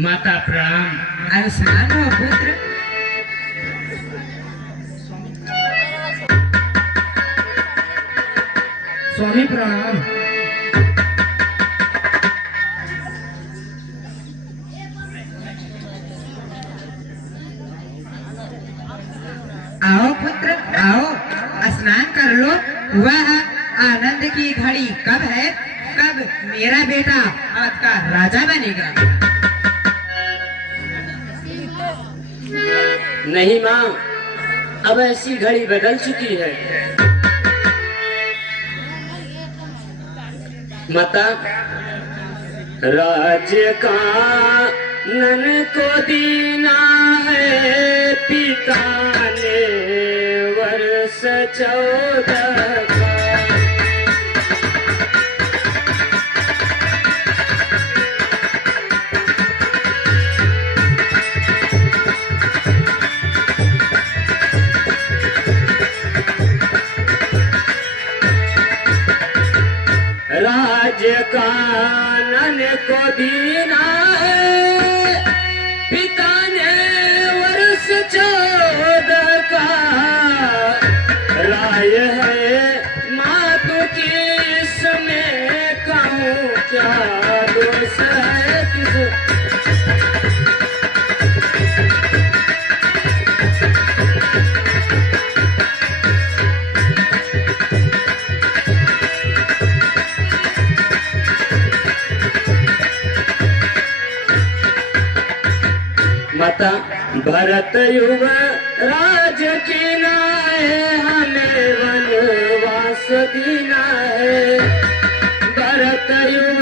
माता प्रणाम। अरे स्नान हो पुत्र। स्वामी प्रणाम। आओ पुत्र आओ, स्नान कर लो। वह आनंद की घड़ी कब है, कब मेरा बेटा आज का राजा बनेगा। नहीं माँ, अब ऐसी घड़ी बदल चुकी है। माता, राज्य का नन को दीना है पिता ने वर्ष 14 का। राज्य कानन को दीना है पिता ने वर्ष 14 का। राय है मातु की इसमें कहूँ क्या दोष है किस। माता, भरत युव राज की नाय हमें वनवास दीना है। भरत युव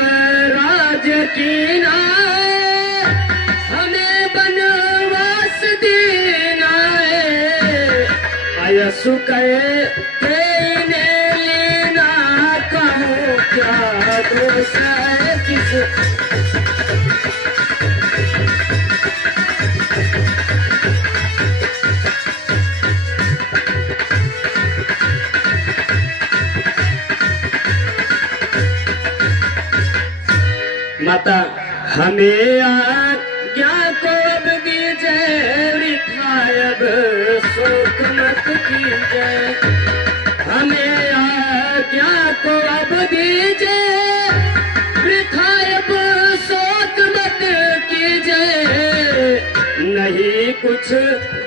राज की नाय हमें वनवास दीना है। अयसु कहे तेने लीना कहूँ क्या दोष है किस। माता, हमें आज्ञा को अब दीजिए, वृथायब शोक मत कीजिए। हमें आज्ञा को अब दीजिए, वृथायब शोक मत कीजिए। नहीं कुछ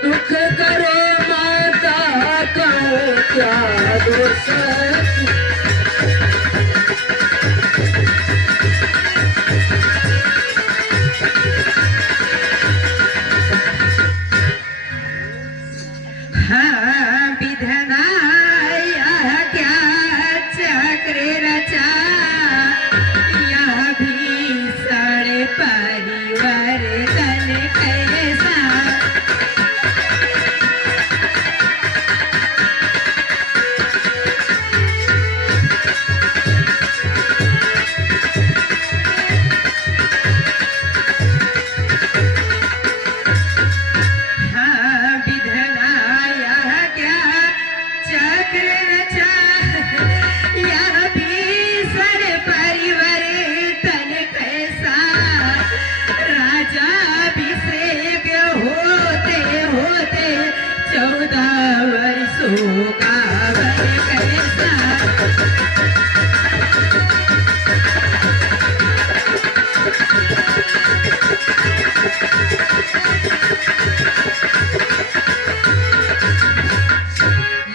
दुख करो माता, कहूँ क्या दोष है। विधना यह क्या चक्र रचा, यह भीषण परिवर्तन कैसा।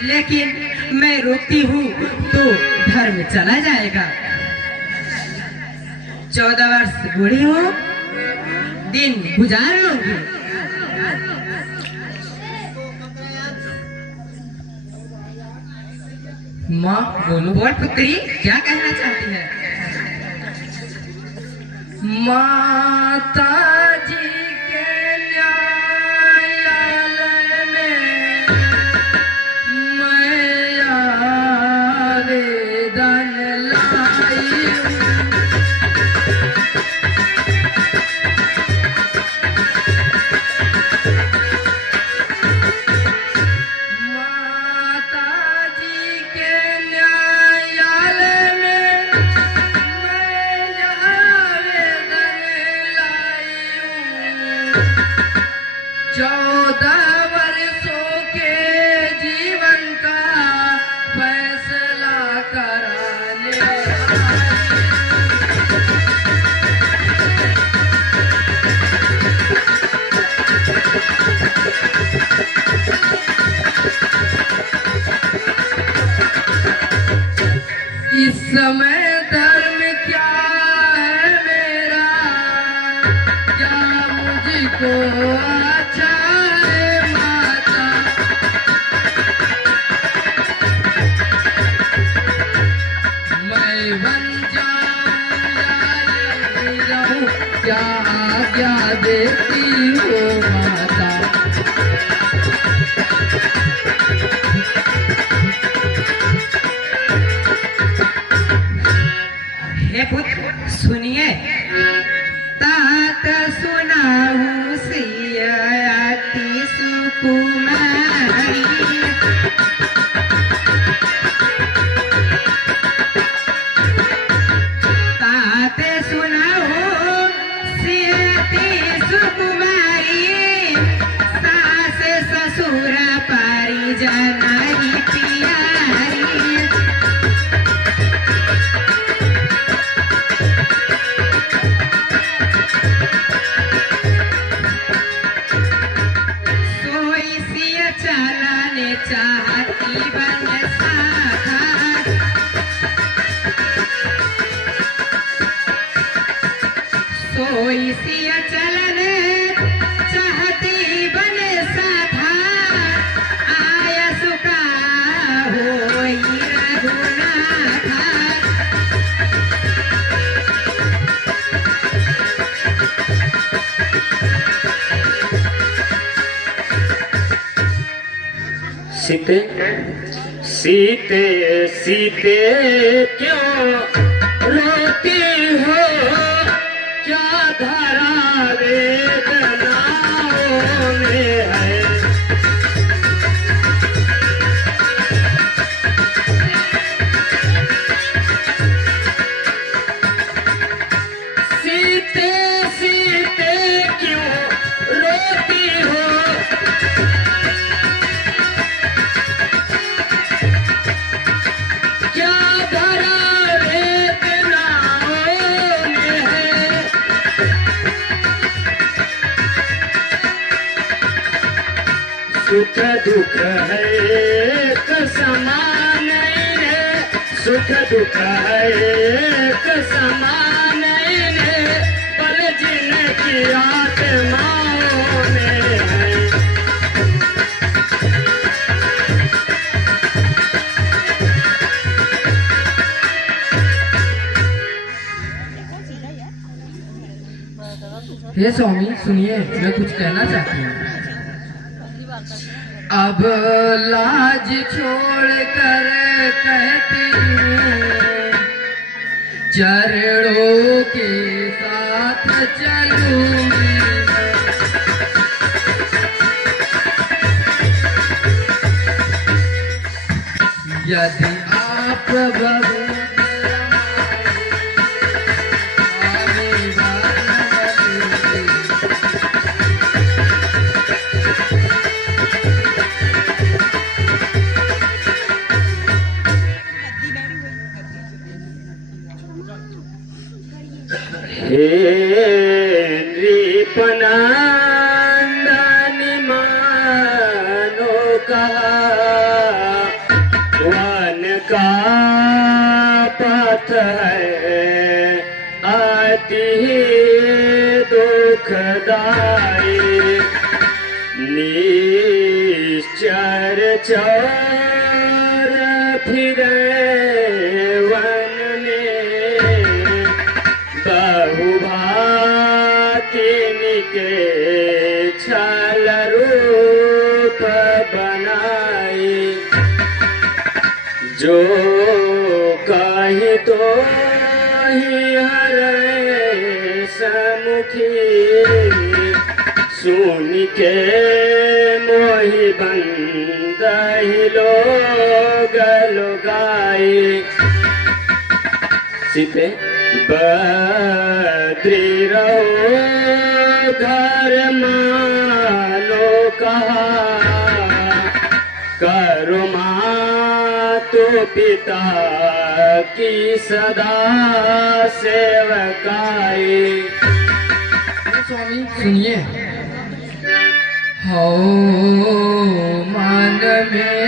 लेकिन मैं रोकती हूँ तो धर्म चला जाएगा। 14 वर्ष बूढ़ी हो, दिन गुजार लूंगी। माँ बोलो। बोल पुत्री, क्या कहना चाहती है। माता जी के न्यायालय में मैं आवेदन लाई हूँ। माता जी के न्यायालय में मैं आवेदन लाई हूँ। 14 वर्षों के जीवन का फैसला कराने इस समय धर्म क्या है मेरा, क्या मुझको अच्छा है माता। मैं बन जाऊं या नहीं रहूं, क्या आज्ञा देती हो माता। हे पुत्र सुनिए, तात सुनाऊं सियाती सुकुमारी। तात सुनाऊं सियाती सुकुमारी, सास ससुर परिजन ही प्यारी। चलाने चाहती बन साथा, सोई सिया चलने चाहती बन साथा। आया सुखा होई रघुनाथा। सीते सीते सीते क्यों रोती हो, क्या धरा वेदनाओं में है। सीते सीते क्यों रोती हो, क्या धरा वेदनाओं में है। सुख दुख है एक समान रे, सुख दुख है एक समान रे, पल जिनकी आत्माओं में है। हे स्वामी सुनिए, मैं कुछ कहना चाहती हूँ। अब लाज छोड़ कर कहती हूँ, चरणों के साथ चलूंगी। यदि आप हे नृपनंदनि मानो कहा, वन का पथ है अति दुखदाई। निश्चर चौर फिरे वन में, बहुभातिन के छल रूप बनाई। जो कही तो ही हरे समुखी, सुन के मोहि बंदहि लोग लुगाई। सीते बद्री रहो घर पर मानो कहा करो मातु पिता की सदा सेवकाई। स्वामी सुनिए। हो मन में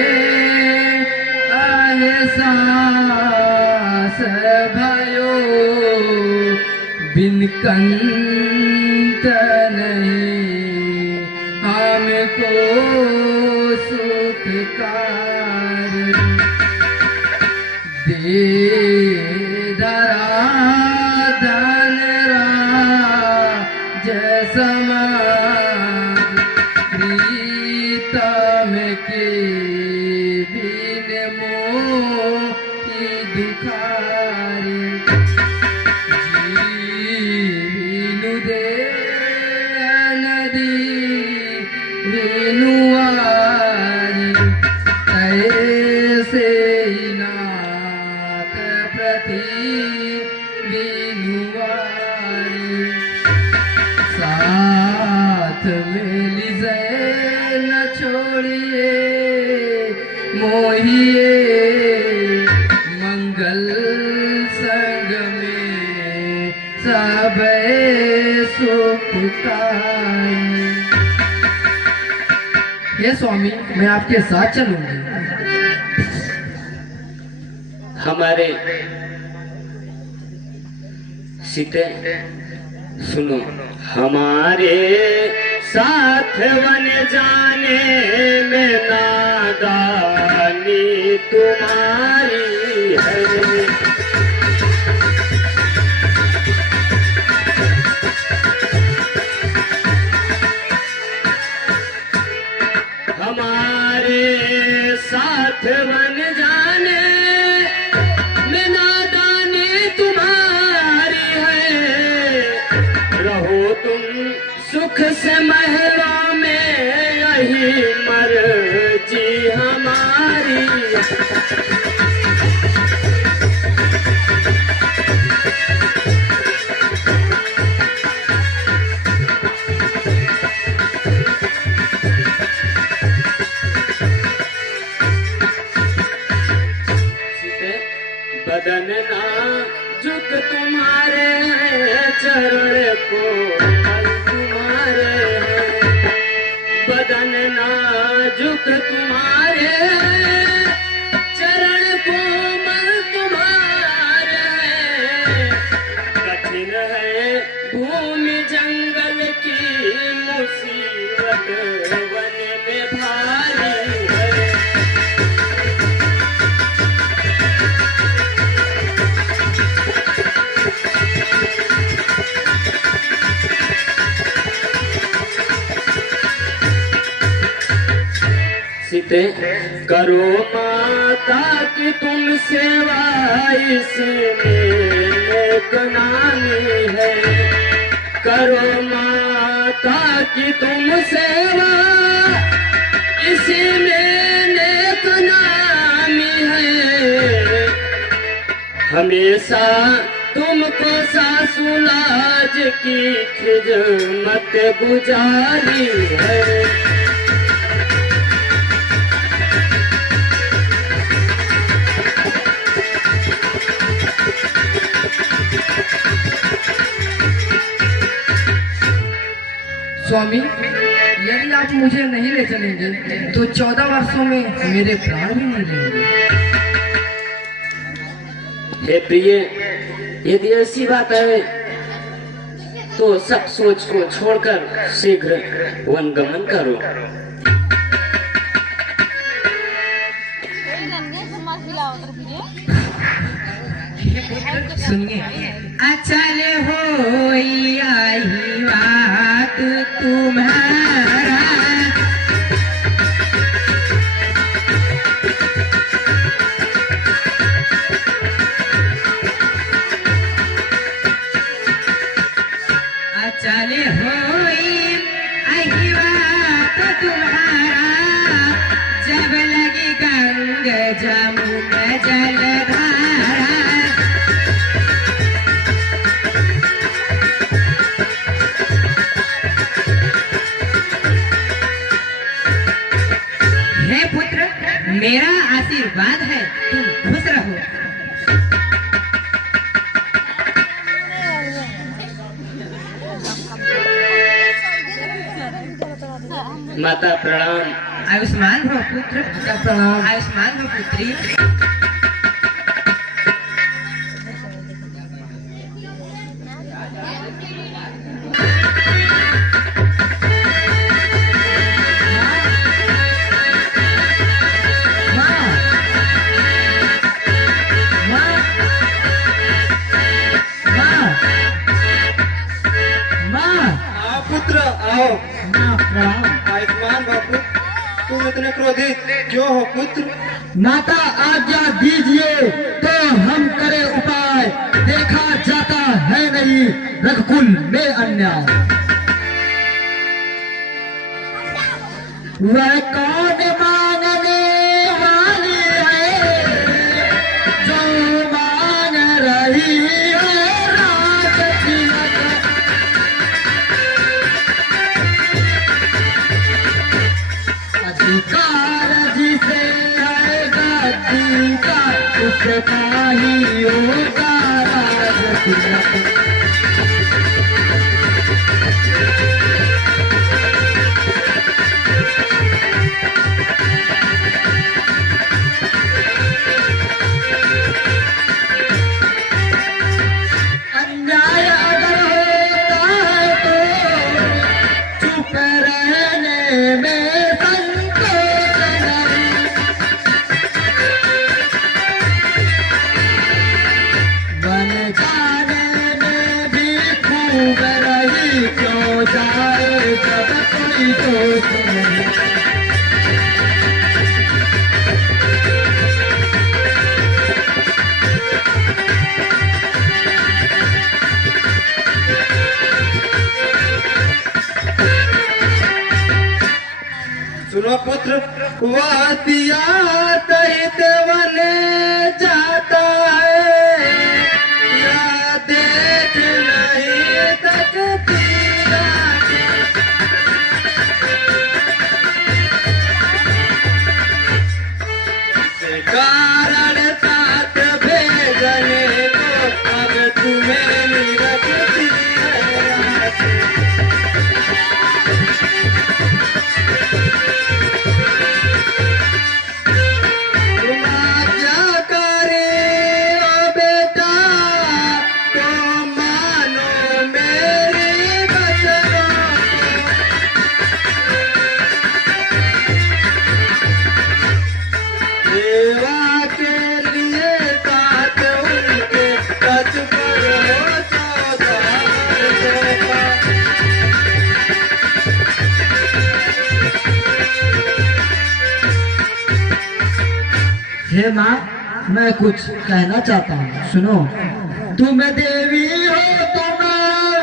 एहसास भयो बिन कंत नहीं हमको सुख कार्य दे धरा धन राज समान प्रीतम के बिन मोहि दुखारी जीनु दे नदी वेनुआरी ऐसे नाथ प्रति वेनुआरी साथ में लिजे न छोड़िए मोहिए मंगल संग में सब सुख पाए। हे स्वामी मैं आपके साथ चलूंगी। हमारे सीते सुनो, हमारे साथ वन जाने में नादानी तुम्हारी है। हमारे साथ वन जाने में नादानी तुम्हारी है। रहो तुम सुख से महलों में यही मर्जी हमारी। बदन नाजुक तुम्हारे हैं, चरण कोमल तुम्हारे हैं। बदन नाजुक तुम्हारे हैं, चरण कोमल तुम्हारे हैं। कठिन है भूमि जंगल की मुसीबत वन में भारी है। सीते करो माता की तुम सेवा, इसमें नेक नामी है। करो माता की तुम सेवा, इसमें नेक नामी है। हमेशा तुमको सासुलाज की खिदमत गुजारी है। स्वामी यदि आप मुझे नहीं ले चलेंगे तो 14 वर्षों में मेरे प्राण भी नहीं लेंगे। हे प्रिय, यदि ऐसी बात है तो सब सोच को छोड़कर शीघ्र वन गमन करो। सुनिए। अचल हो आई बात तुम्हारा, अचल हो आई बात तुम्हारा। जब लगी गंग जमुना जलधारा, मेरा आशीर्वाद है, तुम खुश रहो। माता प्रणाम। आयुष्मान भव पुत्र, प्रणाम। आयुष्मान भव पुत्री। पुत्र आओ। आयुष्मान बापू, तुम इतने क्रोधित क्यों हो पुत्र? माता आज्ञा दीजिए तो हम करें उपाय, देखा जाता है नहीं रघुकुल में अन्याय। वह कौन मांगने वाली है जो मांग रही है राज तिलक। अधिकार जिसे है गद्दी का उसका ही होगा राज तिलक। अन्याय अगर होता है तो चुप रहने में संकोच नहीं। बन जाने में भी खूब रही क्यों जाए जब कोई दोष नहीं। सुनो पुत्र, वह दिया दहित वने जाता है, या देख नहीं सकती रानी। इस कारण साथ भेजने को अब तुम्हें नहीं रखती है। तुम क्या करे ओ बेटा, तो मानो मेरी बचनों को। सेवा के लिए साथ उनके तत्पर हो 14 वर्षों का। हे माँ, मैं कुछ कहना चाहता हूँ, सुनो। तुम देवी हो, तुम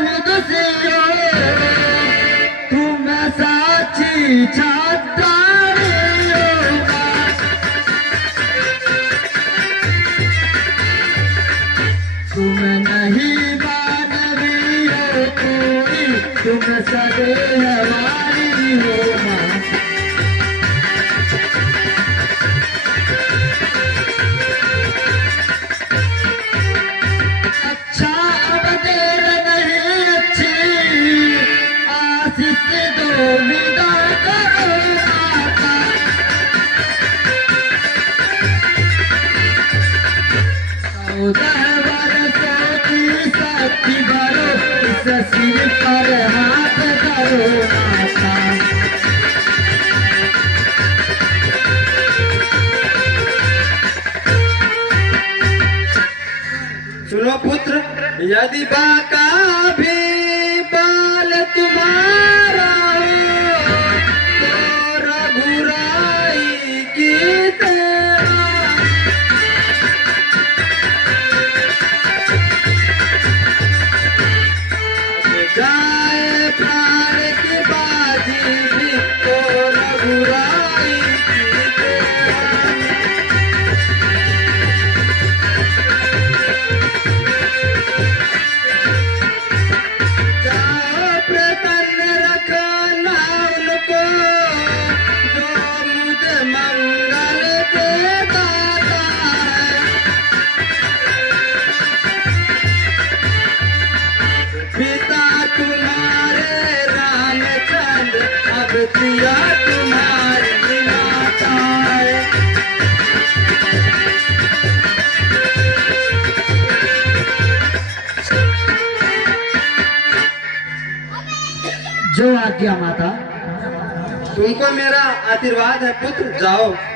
विदुषी हो, तुम साक्षी छात्राणी हो माँ। तुम नहीं मानवी हो कोई, तुम सदैव हमारी हो माँ। अच्छा अब देर नहीं अच्छी, आशीष दो विदा करो माता। 14 वर्षों की शक्ति भरो, इस सिर पर हाथ धरो माता। सुनो पुत्र, यदि बाका भी बाल तुम्हारा हो, तो रघुराई की तेरा। जाए प्राण की बाजी भी तो रघुराई की तेरा। सिया तुम्हारी माता है। जो आज्ञा माता। तुमको मेरा आशीर्वाद है पुत्र, जाओ।